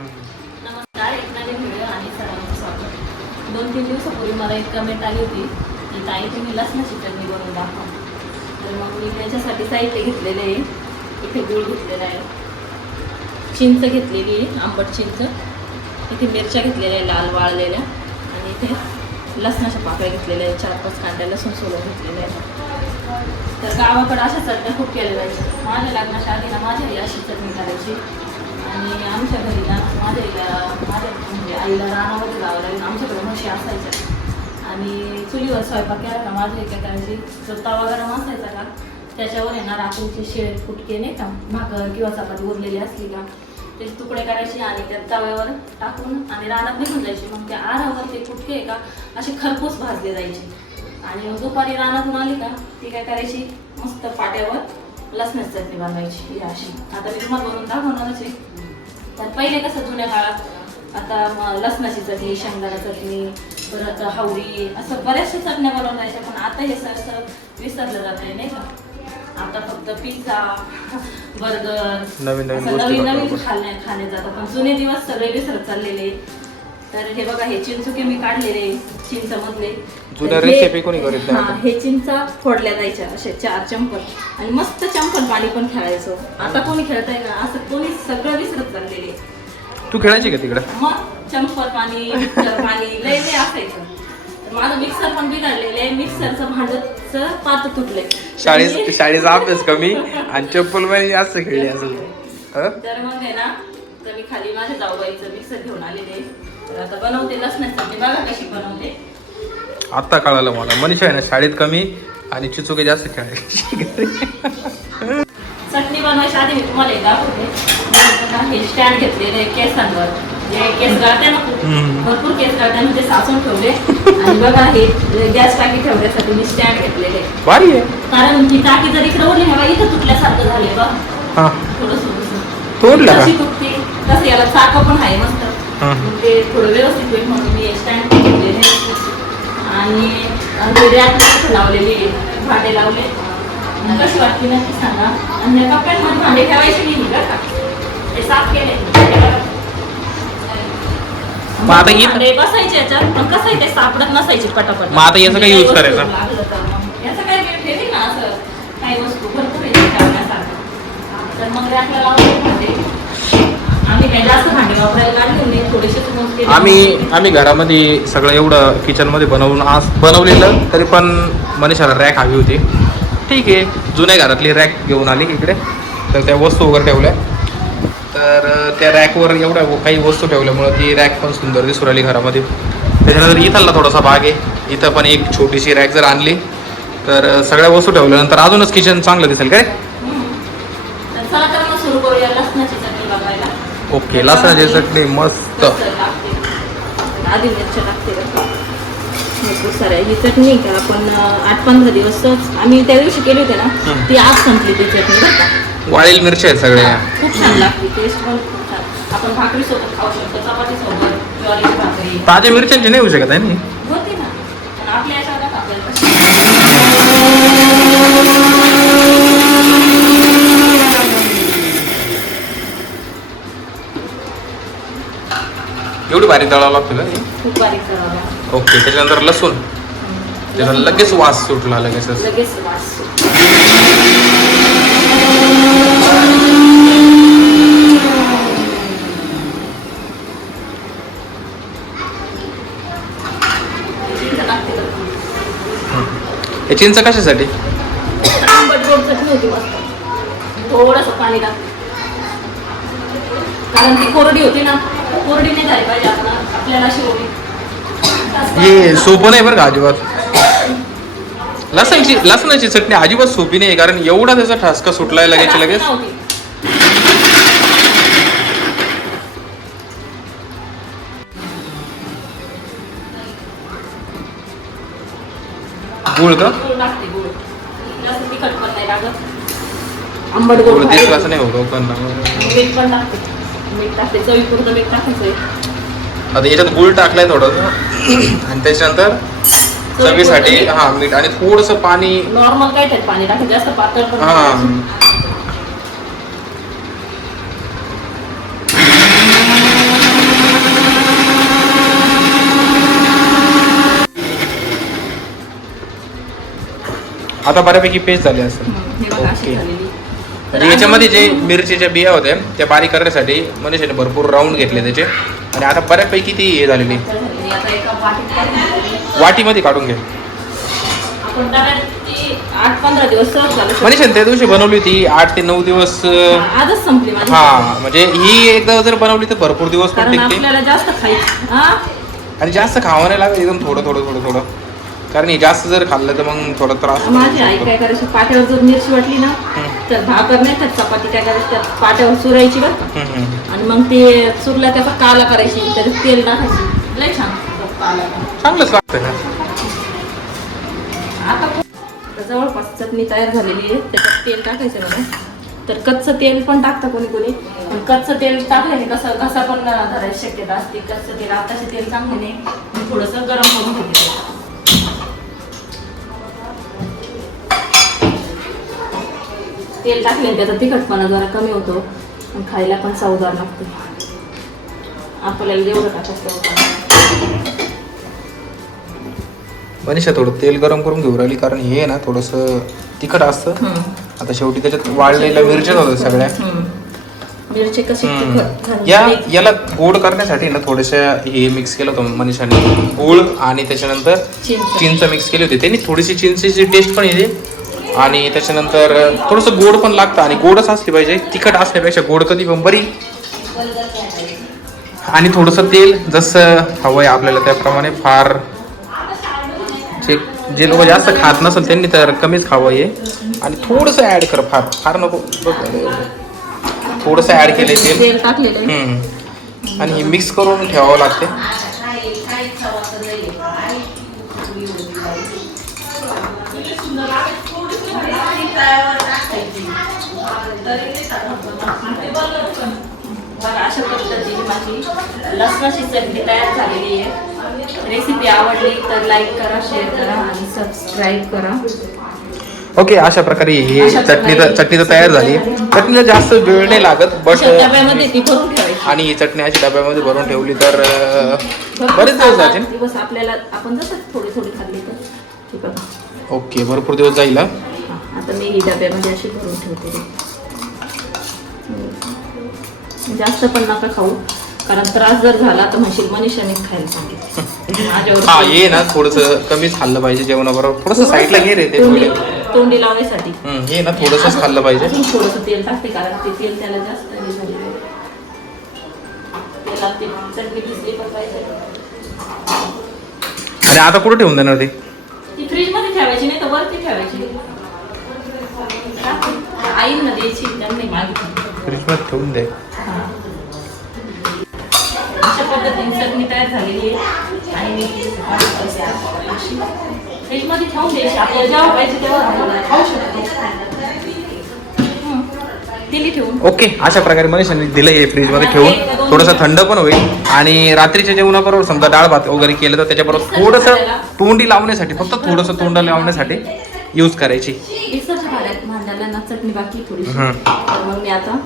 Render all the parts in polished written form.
नमस्कार, एक नवीन व्हिडिओ आणि सर्वांचं स्वागत. 2-3 दिवसापूर्वी मला एक कमेंट आली होती की ताई तुम्ही लसणाची चटणी बनवून दाखवा. तर मग मी त्याच्यासाठी साहित्य घेतलेले आहे. इथे गूळ घेतलेला आहे, चिंच घेतलेली आहे, आंबट चिंच, इथे मिरच्या घेतलेल्या आहे लाल वाळलेल्या, आणि इथे लसणाच्या पाकळ्या घेतलेल्या आहे, 4-5 कांड्या लसूण सोलून घेतलेल्या आहेत. तर गावाकडे अशा चटण्या खूप केल्या जायच्या. माझ्या लग्नाच्या आधी ना माझी आई अशी चटणी करायची, आणि आमच्या घरी ना माझ्या म्हणजे आईला रानामध्ये जावं लागेल. आमच्याकडे म्हशी असायच्या आणि चुलीवर स्वयंपाक केला का माझी काय करायची, जो तवा गरम असायचा का त्याच्यावर आहे ना रात्रीचे शिळे फुटके नाही का, भाकर किंवा चपाती उरलेली असली का त्याचे तुकडे करायचे आणि त्या तव्यावर टाकून आणि रानात निघून जायचे. मग त्या आरावर ते फुटके का असे खरपूस भाजले जायचे. आणि मग दुपारी रानातून आली का ती काय करायची, मस्त पाट्यावर लसणाची चटणी बनवायची ही अशी. आता मी तुम्हाला बनवून दाखवणारच आहे. तर पहिले कसं जुन्या काळात आता लसणाची चटणी, शेंगदाणा चटणी, परत हावरी, असं बऱ्याचशा चटण्या बनवायच्या. पण आता हे सरसर विसरलं जात आहे नाही का. आता फक्त पिझ्झा, बर्गर, नवीन खाणे जातात. पण जुने दिवस सगळे विसरत चाललेले. तर हे बघा, हे चिंचुके मी काढलेले चिंचमधले जुन्या रेसिपी कोणी करीत नाही. हे चिंचा फोडल्या जायच्या असे 4 चंपल, आणि मस्त चंपल पाणी पण खेळायचो. आता कोणी खेळताय का, असं कोणी सगळं विसरत चाललेले. तू खेळायची का तिकडे? मग चंपल पाणी, मिक्सर पाणी लय असायचं. माझं मिक्सर पण बिघडलेले, मिक्सरचं भांडचं पात तुटले. शाळेचा अभ्यास कमी आणि चप्पल मध्ये जास्त खेळली असेल. तर मग आहे ना, तर मी खाली माझ्या जाऊबाईचं मिक्सर घेऊन आलेले. तर आता बनवते लसणाची चटणी, बघा कशी बनवते. आता कळालं मला, मनीषा आहे ना शाळेत कमी आणि चिचुके जास्त खेळायची. चटणी बनवायच्या आधी मी तुम्हाला एक दाखवते. हे स्टँड घेतलेले केसांवर, जे केस गळते ना, भरपूर केस गळते ना, ते साचून ठेवले. आणि बघा हे गॅस टाकी ठेवण्यासाठी मी स्टँड घेतलेले. भारी आहे, कारण ती टाकी जर इकडे ओढली ना, इथं तुटल्यासारखं झाले बघ. थोडस तोडलं का? कशी तुटते कसं, याला चाक पण आहे मस्त. ते थोडं व्यवस्थित होईल म्हणून मी स्टँड घेतलेले. आणि रॅक लावलेली, भांडे लावले. कशी वाटली नक्की सांगा. आणि कप्प्यांमध्ये भांडे ठेवायचे नाही बरं का, ते साफ केले. भांडे बसायचे याच्यात, पण कसं आहे ते सापडत नसायचे पटापट. मग आता याचं काय यूज करायचं? याचं काय ठेवी ना, असं काही वस्तू भरपूर ठेवण्यासारखं. तर मग रॅकला लावले भांडे. आम्ही काही जास्त भांडे वापरायला काढले नाही, थोडेसे. आम्ही घरामध्ये सगळं एवढं किचन मध्ये बनवलेलं, तरी पण मनीषाला रॅक हवी होती. ठीक आहे, जुन्या घरातली रॅक घेऊन आली इकडे. तर त्या वस्तू वगैरे ठेवल्या. तर त्या रॅकवर एवढ्या काही वस्तू ठेवल्यामुळं ती रॅक पण सुंदर दिसू राहिली घरामध्ये. त्याच्यानंतर इथला थोडासा भाग आहे, इथं पण एक छोटीशी रॅक जर आणली तर सगळ्या वस्तू ठेवल्यानंतर अजूनच किचन चांगलं दिसेल काय. ओके, लसणाची चटणी मस्त. आधी मिरच्या लागते भरपूर साऱ्या. ही चटणी का आपण 8-15 दिवसच आम्ही त्या दिवशी केली होती ना, ती आज संपली ती चटणी बरं का. वाळेल मिरच्या आहेत सगळ्या, खूप छान लागते, टेस्ट पण खूप छान. आपण भाकरी सोबत खाऊ शकतो, चपाती सोबत, ज्वारीची भाकरी. ताज्या मिरच्यांची नाही होऊ शकत आहे ना होती ना, पण आपल्या याच्यावर आपल्याला एवढी बारीक दळावं लागतं का? खूप बारीक करावं. ओके, त्याच्यानंतर लसूण, त्याचा लगेच वास सुटला, लगेच वास. हे चिंच कशासाठी? आंबट गोड चटणी होती मस्त. थोडंसं पाणी टाकते, कारण ती कोरडी होती ना, कोरडी नाही झाली पाहिजे आपल्याला अशी होती. हे सोपं नाही बरं का अजिबात. लसणाची चटणी अजिबात सोपी नाही, कारण एवढा त्याचा ठसका सुटलाय लगेच. गुळ का? जास्त तिखट पण नाही लागत, आंबट गोड दिसलाच नाही होतो. मीठ पण टाकते, मीठ टाकते, चवीपुरतं मीठ टाकायचं. आता याच्यात गुळ टाकलाय थोडंसं, आणि त्याच्यानंतर चवीसाठी मीठ आणि थोडंसं पाणी, नॉर्मल काय त्यात पाणी टाकायचं, जास्त पातळ पण. आता बऱ्यापैकी पेस्ट झाली असं. हे बघा अशी ओके. झालेली. तर म्हणजे याच्यामध्ये जे मिरचीच्या बिया होत्या त्या बारीक करण्यासाठी मनीषाने भरपूर राऊंड घेतले त्याचे आणि आता बऱ्यापैकी ती हे झालेली. आता एका वाटीत काढून घेतलेली. वाटीमध्ये काढून घे. आपण डायरेक्ट ती 8-15 दिवस सहज झालं. मनीषाने त्या दिवशी बनवली होती 8 ते 9 दिवस. आजच संपली माझी. हा म्हणजे ही एकदा जर बनवली तर भरपूर दिवस पण कारण टिकते आपल्याला जास्त खायची. हा आणि जास्त खावं नाही लागत, एकदम थोडं थोडं थोडं थोडं. कारण हे जास्त जर खाल्लं तर मग थोडा त्रास होतो. माझी आई काय करायची, पाट्यावर जर मिरची वाटली ना तर भाकर नाही तर चपाती काय करायची त्या पाट्यावर चुरायची बरं का. आणि मग ते चुरला त्याचा काला करायची, त्याच्यात तेल टाकायची. लय छान काला. चांगलंच लागतं ना. आता जवळपास चटणी तयार झालेली आहे. त्याच्यात तेल टाकायचं मला. तर कच्चं तेल पण टाकतं कोणी कोणी. पण कच्चं तेल टाकल्याने कसं घसा पण धरायची शक्यता असते. कच्चं तेल आताचे तेल चांगले नाही, मी थोडंसं गरम करून घेते. तेल टाकल्याने त्याचा तिखटपणा जरा कमी होतो आणि खायला पण चवदार लागते. आपल्याला जेवढं टाकायचं होतं. मनीषा थोडं तेल गरम करून घेऊ राहिली कारण हे ना थोडंसं तिखट असतं. आता शेवटी त्याच्यात वाळलेल्या मिरच्याच होत्या सगळ्या. मिरची कशी तिखट याला गोड करण्यासाठी ना थोडेसे हे मिक्स केलं होतं मनीषाने. गूळ आणि त्याच्यानंतर चिंच मिक्स केली होती. त्यांनी थोडीशी चिंचेची टेस्ट पण येते आणि त्याच्यानंतर थोडंसं गोड पण लागतं. आणि गोडच असली पाहिजे, तिखट असण्यापेक्षा गोड कधी पण बरी. आणि थोडंसं तेल जसं हवंय आपल्याला त्याप्रमाणे. फार जे लोक जास्त खात नसेल त्यांनी तर कमीच खावं हे. आणि थोडंसं ॲड कर, फार फार नको, थोडंसं ॲड केलं तेल टाकलेलं. आणि हे मिक्स करून ठेवावं लागते. अशा पद्धतीने माझी लसणाची चटणी तयार झालेली आहे. रेसिपी आवडली तर लाईक करा, शेअर करा आणि सबस्क्राईब करा. ओके, अशा प्रकारे ही चटणी तर तयार झाली. चटणीला जास्त वेळ नाही लागत बट डब्यामध्ये ती भरून ठेवायची. आणि ही चटणी अशी डब्यामध्ये भरून ठेवली तर बरेच दिवस जातील. दिवस आपल्याला आपण जसं थोडी थोडी खाल्ली तर ठीक आहे. ओके, भरपूर दिवस जाईल. आता मी ही डब्यामध्ये अशी भरून ठेवते. जास्त पण नका खाऊ कारण त्रास जर झाला तर म्हणशील मनीषाने खायला सांगितलं माझ्यावर. हा ये ना थोडंसं कमीच खाल्लं पाहिजे जेवणाबरोबर. थोडंसं साईडला घे रे ते तोंडी लावायसाठी. हे ना थोडंसंच खाल्लं पाहिजे. थोडंसं तेल टाकते कारण ते तेल त्याला जास्त हे झालेलं आहे. तेलात ती चटणी भिजली पण पाहिजे. आणि आता कुठं ठेवून देणार ते? ती फ्रीज मध्ये ठेवायची नाही तर वरती ठेवायची. आईंना द्यायची, त्यांनी मागितली. फ्रीजमध्ये ठेवून दे. अशा पद्धतीने चटणी तयार झालेली आहे आणि मी फ्रीजमध्ये ठेवून द्यायची. आपल्याला जेव्हा पाहिजे तेव्हा खाऊ शकतो. दिली ठेवून. ओके, अशा प्रकारे मनीषाने दिलं आहे फ्रीजमध्ये ठेवून. थोडंसं थंड पण होईल आणि रात्रीच्या जेवणाबरोबर समजा डाळ भात वगैरे केलं तर त्याच्याबरोबर थोडंसं तोंडी लावण्यासाठी, फक्त थोडंसं तोंड लावण्यासाठी यूज करायची. मिक्सरच्या भांड्याला ना चटणी बाकी थोडीशी. तर मग मी आता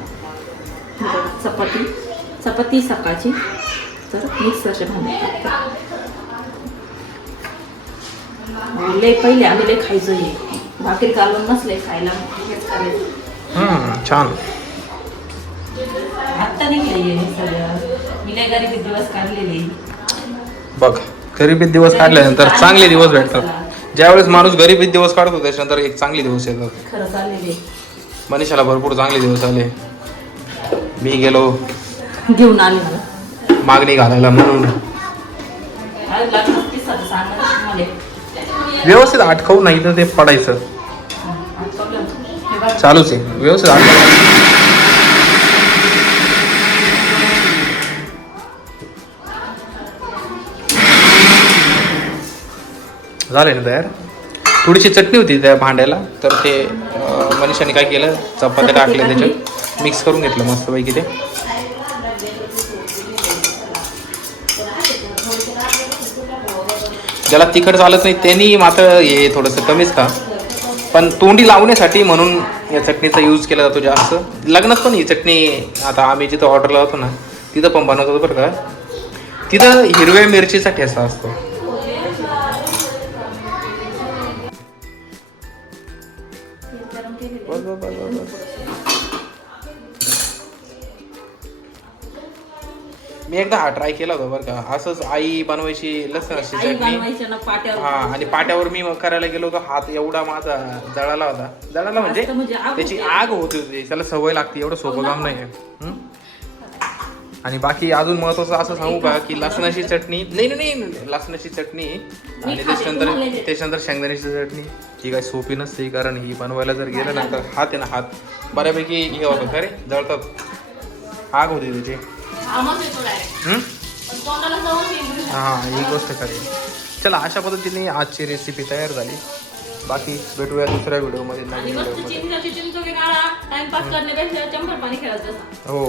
चपाती सकाळची तर मिक्सरच्या भांड्यात लय पहिले आम्ही लय खायचो. हे भाकरी कालवून नसले खायला हेच करायचं. छान. आत्ता निघले सगळं. मी लय गरिबी दिवस काढलेले. बघ, गरिबीत दिवस काढल्यानंतर चांगले दिवस भेटतात. ज्यावेळेस माणूस गरिबीत दिवस काढतो त्याच्यानंतर एक चांगले दिवस येतात. खरं चाललेले. मनीषाला भरपूर चांगले दिवस आले. मी गेलो घेऊन आले मला मागणी घालायला म्हणून. आज लागलं तिसरं सांगा मला. व्यवस्थित आटकवू नाही तर ते पडायचं. चालूच आहे व्यवस्थित झाले ना तयार. थोडीशी चटणी होती त्या भांड्याला तर ते मनीषाने काय केलं, चपात्या टाकल्या त्याच्यात मिक्स करून घेतलं मस्तपैकी. ते ज्याला तिखट चालत नाही त्यांनी मात्र हे थोडंसं कमीच खा. पण तोंडी लावण्यासाठी म्हणून या चटणीचा यूज केला जातो जास्त. लग्नात पण ही चटणी आता आम्ही जिथं ऑर्डरला होतो ना तिथं पण बनवतो बरं का. तिथं हिरव्या मिरचीचा ठेसा असतो. मी एकदा हा ट्राय केला होता बरं का. असंच आई बनवायची लसणाची आई चटणी. बनवायच्या ना पाट्यावर. हा आणि पाट्यावर मी मग करायला गेलो होतो. हात एवढा माझा जळाला होता. जळाला म्हणजे म्हणजे आग त्याची होती. आग होती होती. त्याला सवय लागते. एवढं सोपं हो काम ना. नाही. आणि बाकी अजून महत्वाचं असं सांगू का की लसणाची चटणी नाही लसणाची चटणी आणि त्याच्यानंतर शेंगदाण्याची चटणी ही काही सोपी नसते. कारण ही बनवायला जर गेलं ना तर हात आहे ना हात बऱ्यापैकी हे होतं का रे जळतात. आग होती त्याची. हा ही गोष्ट खरी. चला अशा पद्धतीने आजची रेसिपी तयार झाली. बाकी भेटूया दुसऱ्या व्हिडिओमध्ये नवीन व्हिडिओमध्ये. टाइमपास करण्यापेक्षा चंपर पाणी खेळत हो